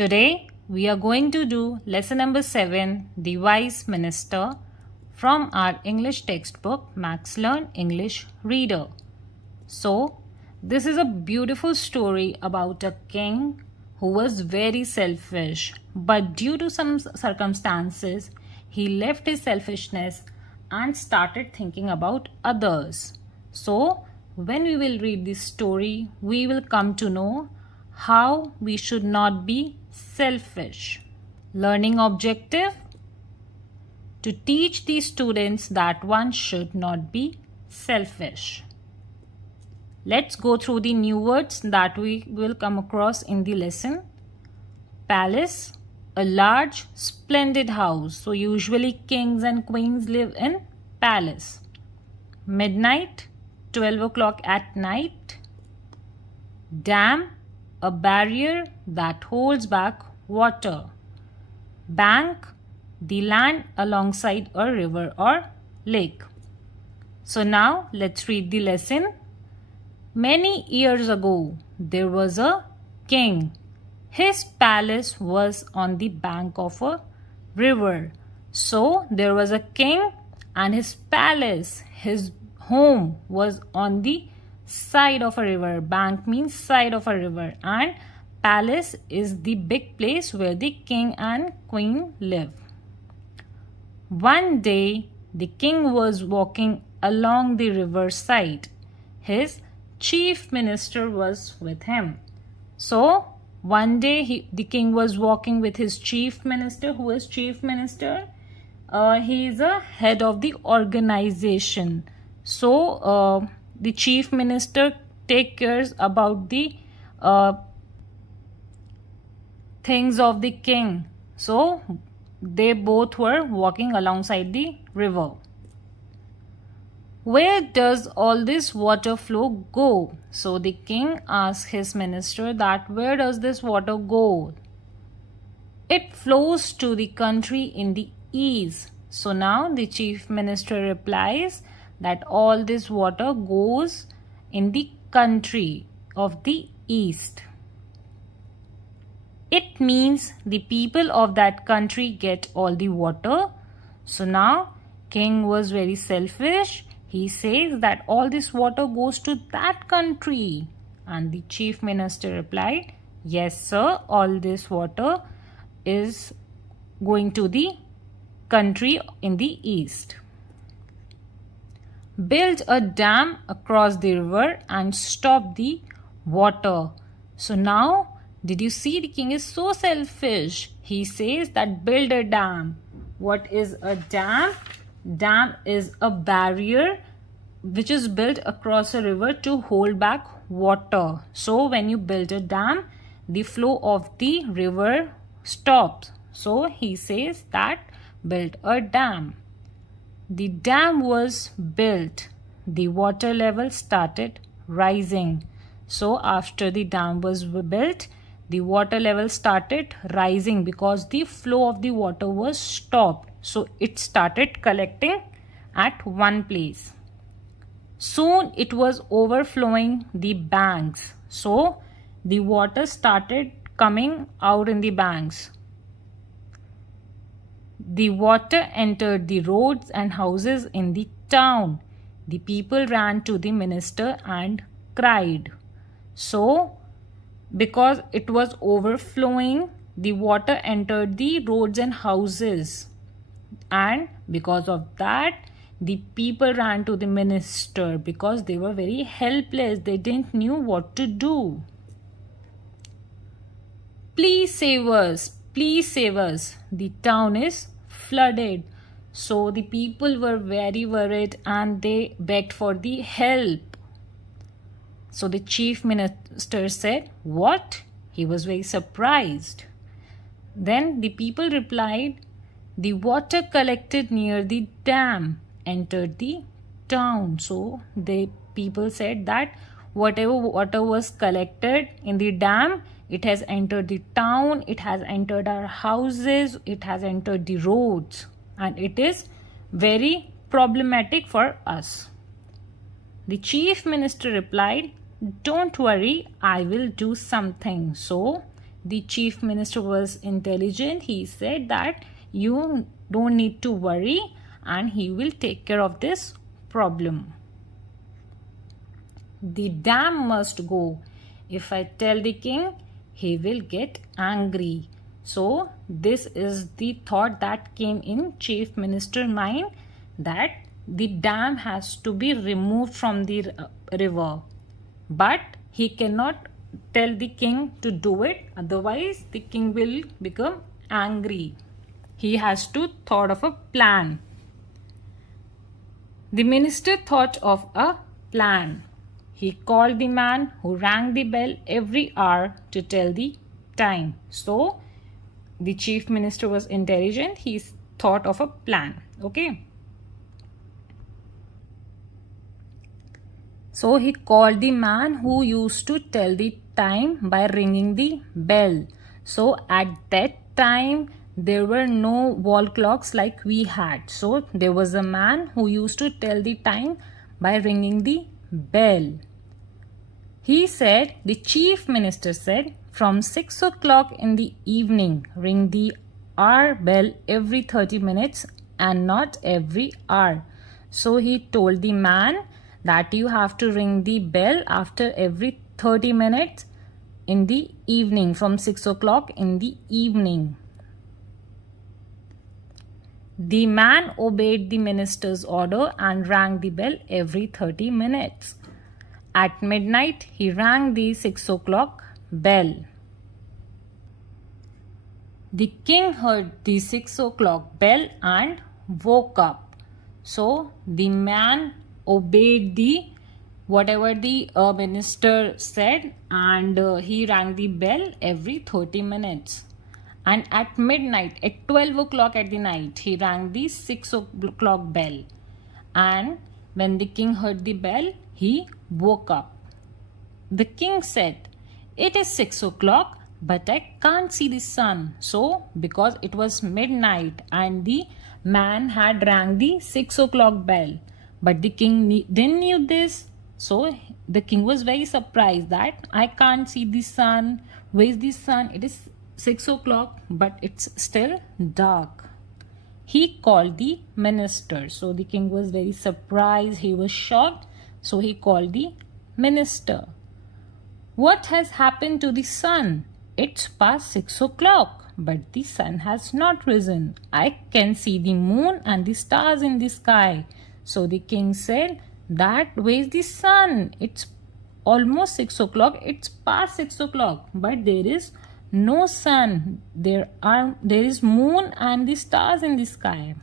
Today we are going to do lesson number 7, The Wise Minister, from our English textbook Max Learn English Reader. So, this is a beautiful story about a king who was very selfish, but due to some circumstances, he left his selfishness and started thinking about others. So, when we will read this story, we will come to know how we should not be selfish. Learning objective: to teach the students that one should not be selfish. Let's go through the new words that we will come across in the lesson. Palace, a large, splendid house. So usually kings and queens live in palace. Midnight, 12 o'clock at night. Dam, a barrier that holds back water. Bank, the land alongside a river or lake. So now let's read the lesson. Many years ago, there was a king. His palace was on the bank of a river. So there was a king and his palace, his home, was on the side of a river. Bank means side of a river, and palace is the big place where the king and queen live. One day, the king was walking along the river side. His chief minister was with him. So, one day the king was walking with his chief minister. Who is chief minister? He is a head of the organization. So, the chief minister take cares about the things of the king. So, they both were walking alongside the river. Where does all this water flow go? So the king asked his minister that where does this water go? It flows to the country in the east. So now the chief minister replies that all this water goes in the country of the east. It means the people of that country get all the water. So now king was very selfish. He says that all this water goes to that country. And the chief minister replied, yes sir, all this water is going to the country in the east. Build a dam across the river and stop the water. So now, did you see the king is so selfish? He says that build a dam. What is a dam? Dam is a barrier which is built across a river to hold back water. So when you build a dam, the flow of the river stops. So he says that build a dam. The dam was built. The water level started rising. So after the dam was built, the water level started rising because the flow of the water was stopped. So it started collecting at one place. Soon it was overflowing the banks. So the water started coming out in the banks. The water entered the roads and houses in the town. The people ran to the minister and cried. So, because it was overflowing, the water entered the roads and houses. And because of that, the people ran to the minister because they were very helpless. They didn't know what to do. Please save us. Please save us. The town is flooded. So the people were very worried and they begged for the help. So the chief minister said, what? He was very surprised. Then the people replied, the water collected near the dam entered the town. So the people said that whatever water was collected in the dam, it has entered the town, it has entered our houses, it has entered the roads, and it is very problematic for us. The chief minister replied, don't worry, I will do something. So the chief minister was intelligent. He said that you don't need to worry and he will take care of this problem. The dam must go. If I tell the king, he will get angry. So this is the thought that came in chief minister's mind, that the dam has to be removed from the river. But he cannot tell the king to do it, otherwise the king will become angry. He has to thought of a plan. The minister thought of a plan. He called the man who rang the bell every hour to tell the time. So the chief minister was intelligent. He thought of a plan. Okay. So he called the man who used to tell the time by ringing the bell. So at that time there were no wall clocks like we had. So there was a man who used to tell the time by ringing the bell. He said, the chief minister said, from 6 o'clock in the evening, ring the hour bell every 30 minutes and not every hour. So he told the man that you have to ring the bell after every 30 minutes in the evening, from 6 o'clock in the evening. The man obeyed the minister's order and rang the bell every 30 minutes. At midnight, he rang the 6 o'clock bell. The king heard the 6 o'clock bell and woke up. So the man obeyed whatever the minister said, and he rang the bell every 30 minutes. And at midnight, at 12 o'clock at the night, he rang the 6 o'clock bell. And when the king heard the bell, he woke up. The king said, it is 6 o'clock, but I can't see the sun. So because it was midnight and the man had rang the 6 o'clock bell, but the king didn't knew this. So the king was very surprised that I can't see the sun. Where is the sun? It is 6 o'clock, but it's still dark. He called the minister. So the king was very surprised. He was shocked. So he called the minister. What has happened to the sun? It's past 6 o'clock, but the sun has not risen. I can see the moon and the stars in the sky. So the king said, that where's the sun? It's almost 6 o'clock. It's past 6 o'clock, but there is no sun. There is moon and the stars in the sky.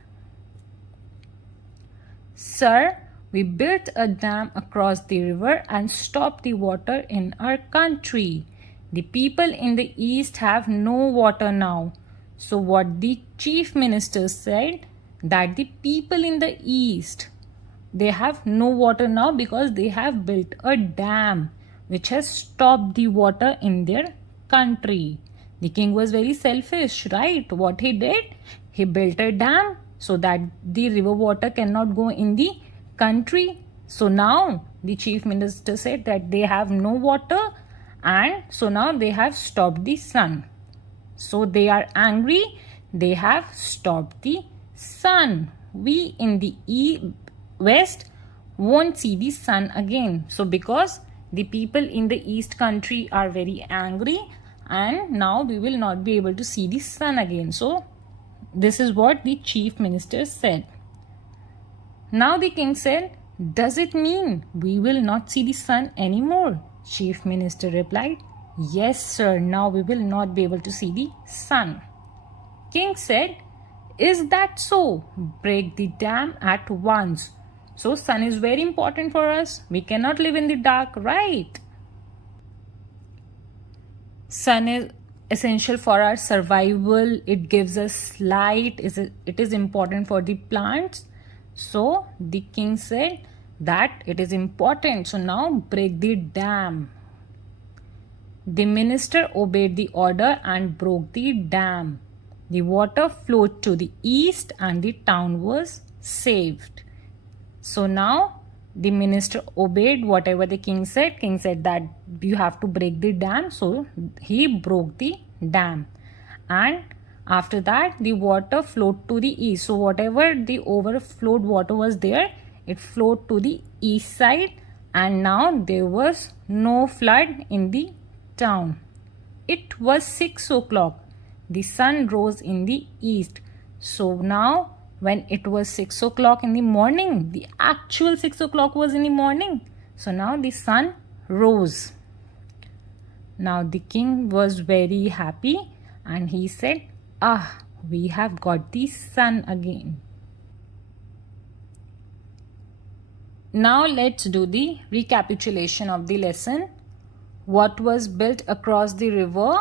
Sir, we built a dam across the river and stopped the water in our country. The people in the east have no water now. So what the chief minister said, that the people in the east, they have no water now because they have built a dam which has stopped the water in their country. The king was very selfish, right? What he did? He built a dam so that the river water cannot go in the country. So now the chief minister said that they have no water, and so now they have stopped the sun. So they are angry. They have stopped the sun. We in the west won't see the sun again. So because the people in the east country are very angry, and now we will not be able to see the sun again. So this is what the chief minister said. Now the king said, does it mean we will not see the sun anymore? Chief minister replied, yes sir, now we will not be able to see the sun. King said, is that so? Break the dam at once. So sun is very important for us. We cannot live in the dark, right? Sun is essential for our survival. It gives us light. It is important for the plants. So the king said that it is important. So now break the dam. The minister obeyed the order and broke the dam. The water flowed to the east and the town was saved. So now the minister obeyed whatever the king said. King said that you have to break the dam. So he broke the dam. And after that the water flowed to the east. So whatever the overflowed water was there, it flowed to the east side, and now there was no flood in the town. It was 6 o'clock. The sun rose in the east. So now when it was 6 o'clock in the morning, the actual 6 o'clock was in the morning. So now the sun rose. Now the king was very happy and he said, "Ah, we have got the sun again." Now let's do the recapitulation of the lesson. What was built across the river?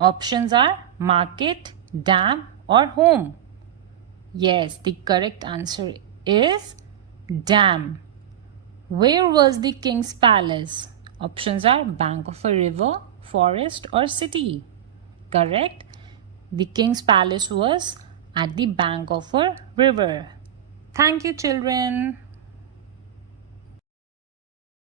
Options are market, dam or home. Yes, the correct answer is dam. Where was the king's palace? Options are bank of a river, forest or city. Correct. The king's palace was at the bank of a river. Thank you, children.